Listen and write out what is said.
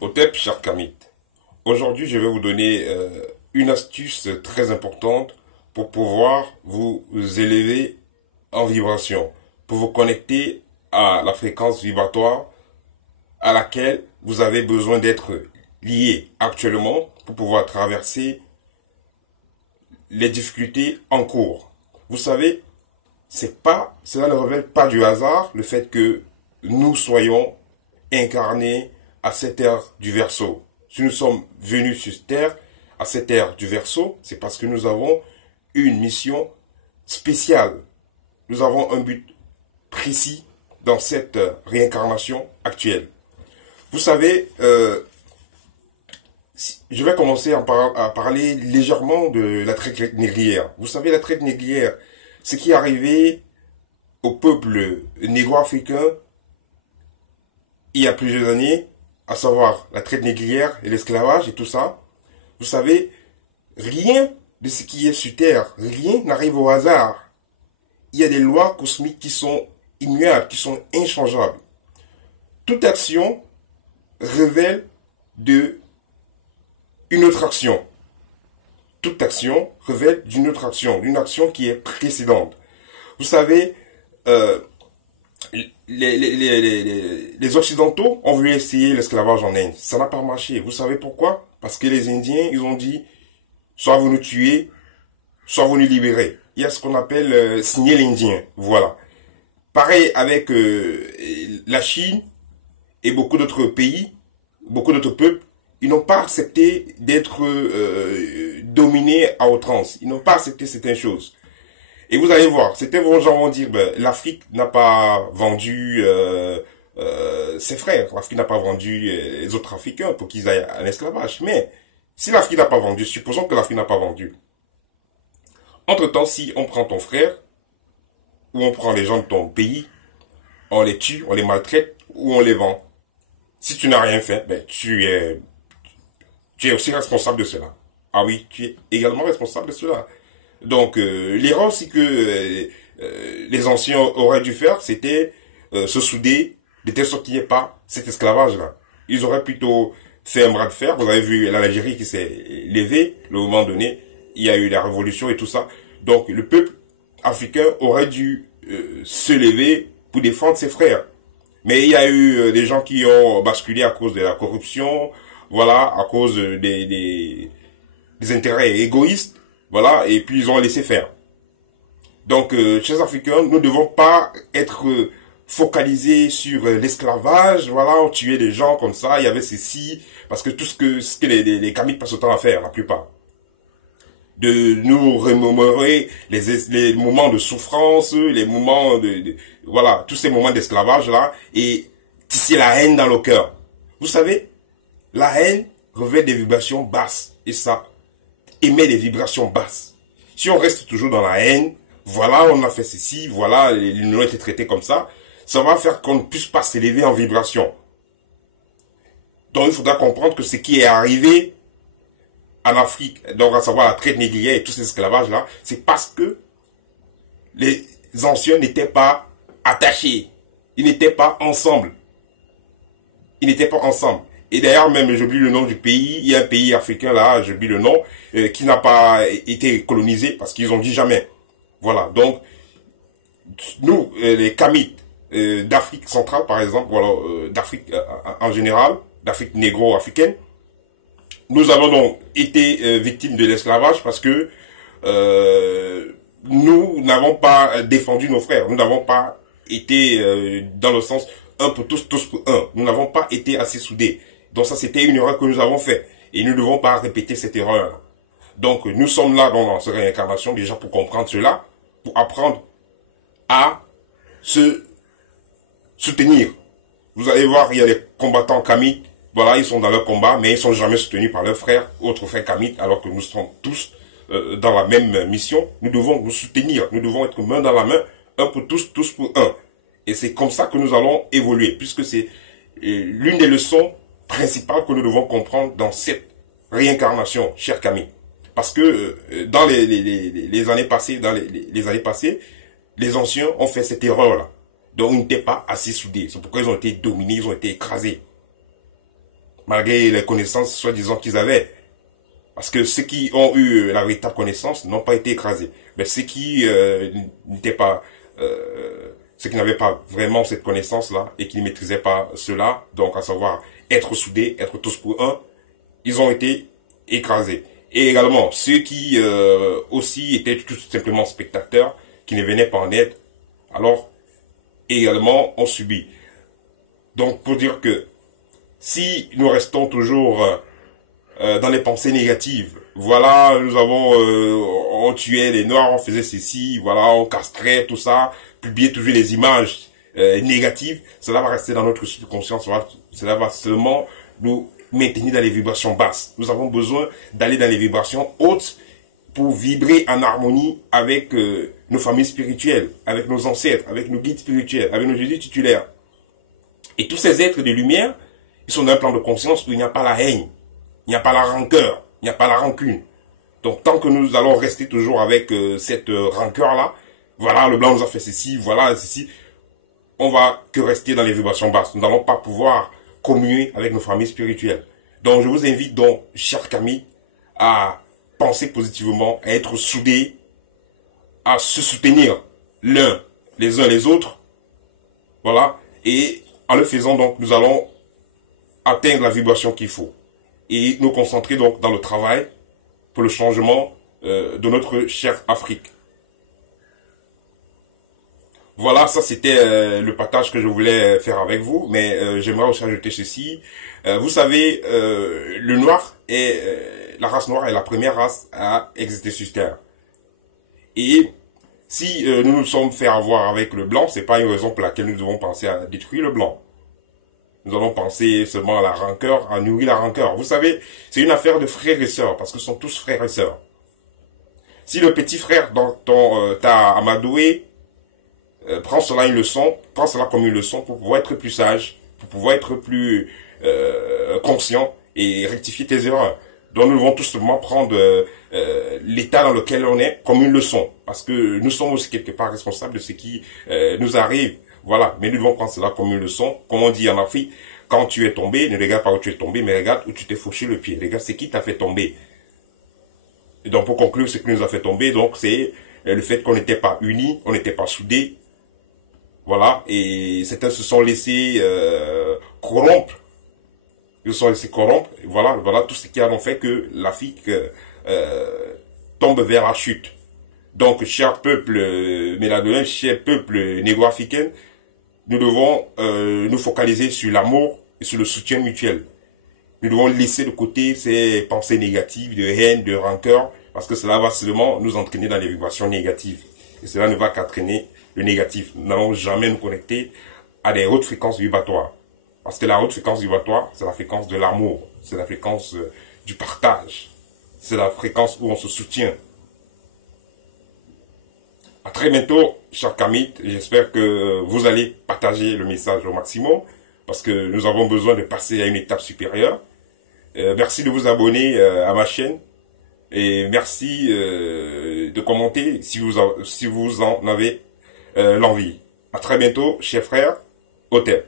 Otep, cher Kamit, aujourd'hui je vais vous donner une astuce très importante pour pouvoir vous élever en vibration, pour vous connecter à la fréquence vibratoire à laquelle vous avez besoin d'être lié actuellement pour pouvoir traverser les difficultés en cours. Vous savez, cela ne révèle pas du hasard le fait que nous soyons incarnés à cette ère du Verseau. Si nous sommes venus sur Terre à cette ère du Verseau, c'est parce que nous avons une mission spéciale. Nous avons un but précis dans cette réincarnation actuelle. Vous savez, je vais commencer à parler légèrement de la traite négrière. Vous savez, la traite négrière, ce qui est arrivé au peuple négro-africain il y a plusieurs années, à savoir la traite négrière et l'esclavage et tout ça. Vous savez, rien de ce qui est sur Terre, rien n'arrive au hasard. Il y a des lois cosmiques qui sont immuables, qui sont inchangeables. Toute action révèle une autre action. Toute action révèle d'une autre action, d'une action qui est précédente. Vous savez, les Occidentaux ont voulu essayer l'esclavage en Inde. Ça n'a pas marché. Vous savez pourquoi? Parce que les Indiens, ils ont dit, soit vous nous tuez, soit vous nous libérez. Il y a ce qu'on appelle signer l'Indien. Voilà. Pareil avec la Chine et beaucoup d'autres pays, beaucoup d'autres peuples, ils n'ont pas accepté d'être dominés à outrance. Ils n'ont pas accepté certaines choses. Et vous allez voir, certains gens vont dire, ben, l'Afrique n'a pas vendu ses frères, l'Afrique n'a pas vendu les autres Africains pour qu'ils aillent à l'esclavage. Mais si l'Afrique n'a pas vendu, supposons que l'Afrique n'a pas vendu. Entre-temps, si on prend ton frère, ou on prend les gens de ton pays, on les tue, on les maltraite, ou on les vend. Si tu n'as rien fait, ben, tu es aussi responsable de cela. Ah oui, tu es également responsable de cela. Donc, l'erreur aussi que les anciens auraient dû faire, c'était se souder de telle sorte qu'il n'y ait pas cet esclavage-là. Ils auraient plutôt fait un bras de fer. Vous avez vu l'Algérie qui s'est levée, le moment donné, il y a eu la révolution et tout ça. Donc, le peuple africain aurait dû se lever pour défendre ses frères. Mais il y a eu des gens qui ont basculé à cause de la corruption, voilà, à cause des intérêts égoïstes. Voilà, et puis ils ont laissé faire. Donc, chez les Africains, nous ne devons pas être focalisés sur l'esclavage. Voilà, on tuait des gens comme ça, il y avait ceci, parce que tout ce que les Kamites passent autant à faire, la plupart. De nous remémorer les moments de souffrance, les moments voilà, tous ces moments d'esclavage là, et tisser la haine dans le cœur. Vous savez, la haine révèle des vibrations basses, et ça émet des vibrations basses. Si on reste toujours dans la haine, voilà, on a fait ceci, voilà, nous ont été traités comme ça va faire qu'on ne puisse pas s'élever en vibration. Donc il faudra comprendre que ce qui est arrivé en Afrique, donc à savoir la traite négrière et tous ces esclavages-là, c'est parce que les anciens n'étaient pas attachés. Ils n'étaient pas ensemble. Ils n'étaient pas ensemble. Et d'ailleurs, même, j'oublie le nom du pays, il y a un pays africain là, j'oublie le nom, qui n'a pas été colonisé parce qu'ils ont dit jamais. Voilà, donc, nous, les Kamites d'Afrique centrale, par exemple, voilà, d'Afrique en général, d'Afrique négro-africaine, nous avons donc été victimes de l'esclavage parce que nous n'avons pas défendu nos frères, nous n'avons pas été dans le sens un pour tous, tous pour un. Nous n'avons pas été assez soudés. Donc ça, c'était une erreur que nous avons faite. Et nous ne devons pas répéter cette erreur. Donc nous sommes là dans cette réincarnation déjà pour comprendre cela, pour apprendre à se soutenir. Vous allez voir, il y a des combattants kamites, voilà, ils sont dans leur combat, mais ils sont jamais soutenus par leurs frères, autres frères kamites, alors que nous sommes tous dans la même mission. Nous devons nous soutenir, nous devons être main dans la main, un pour tous, tous pour un. Et c'est comme ça que nous allons évoluer, puisque c'est l'une des leçons principales que nous devons comprendre dans cette réincarnation, cher Camille. Parce que dans les années passées, les anciens ont fait cette erreur-là. Donc ils n'étaient pas assez soudés. C'est pourquoi ils ont été dominés, ils ont été écrasés. malgré les connaissances soi-disant qu'ils avaient. Parce que ceux qui ont eu la véritable connaissance n'ont pas été écrasés. Mais ceux qui n'étaient pas, ceux qui n'avaient pas vraiment cette connaissance-là et qui ne maîtrisaient pas cela, donc à savoir être soudés, être tous pour un, ils ont été écrasés. Et également ceux qui aussi étaient tout simplement spectateurs, qui ne venaient pas en aide, alors également ont subi. Donc pour dire que si nous restons toujours dans les pensées négatives. Voilà, nous avons, on tuait les Noirs, on faisait ceci, voilà, on castrait, tout ça, publier toujours les images négatives. Cela va rester dans notre subconscient, cela va seulement nous maintenir dans les vibrations basses. Nous avons besoin d'aller dans les vibrations hautes pour vibrer en harmonie avec nos familles spirituelles, avec nos ancêtres, avec nos guides spirituels, avec nos guides titulaires. Et tous ces êtres de lumière, ils sont dans un plan de conscience où il n'y a pas la haine. Il n'y a pas la rancœur, il n'y a pas la rancune. Donc tant que nous allons rester toujours avec cette rancœur-là, voilà, le blanc nous a fait ceci, voilà, ceci, on va que rester dans les vibrations basses. Nous n'allons pas pouvoir communier avec nos familles spirituelles. Donc je vous invite donc, chers Camille, à penser positivement, à être soudés, à se soutenir l'un, les uns les autres. Voilà, et en le faisant donc, nous allons atteindre la vibration qu'il faut. Et nous concentrer donc dans le travail pour le changement de notre chère Afrique. Voilà, ça c'était le partage que je voulais faire avec vous, mais j'aimerais aussi ajouter ceci. Vous savez, le noir est la race noire est la première race à exister sur Terre. Et si nous nous sommes fait avoir avec le blanc, c'est pas une raison pour laquelle nous devons penser à détruire le blanc. Nous allons penser seulement à la rancœur, à nourrir la rancœur. Vous savez, c'est une affaire de frères et sœurs, parce que ce sont tous frères et sœurs. Si le petit frère dont t'a amadoué prend cela une leçon, prend cela comme une leçon pour pouvoir être plus sage, pour pouvoir être plus conscient et rectifier tes erreurs. Donc nous devons tout simplement prendre l'état dans lequel on est comme une leçon, parce que nous sommes aussi quelque part responsables de ce qui nous arrive. Voilà, mais nous devons prendre cela comme une leçon. Comme on dit en Afrique, quand tu es tombé, ne regarde pas où tu es tombé, mais regarde où tu t'es fauché le pied. Regarde, c'est qui t'a fait tomber. Et donc, pour conclure, ce qui nous a fait tomber, donc, c'est le fait qu'on n'était pas unis, on n'était pas soudés. Voilà, et certains se sont laissés corrompre. Ils se sont laissés corrompre. Et voilà tout ce qui a fait que l'Afrique tombe vers la chute. Donc, cher peuple méladonien, cher peuple négro-africain, nous devons nous focaliser sur l'amour et sur le soutien mutuel. Nous devons laisser de côté ces pensées négatives, de haine, de rancœur, parce que cela va seulement nous entraîner dans les vibrations négatives. Et cela ne va qu'entraîner le négatif. Nous n'allons jamais nous connecter à des hautes fréquences vibratoires. Parce que la haute fréquence vibratoire, c'est la fréquence de l'amour, c'est la fréquence du partage, c'est la fréquence où on se soutient. À très bientôt, chers Camille. J'espère que vous allez partager le message au maximum parce que nous avons besoin de passer à une étape supérieure. Merci de vous abonner à ma chaîne et merci de commenter si vous en avez l'envie. À très bientôt, chers frères, au terre.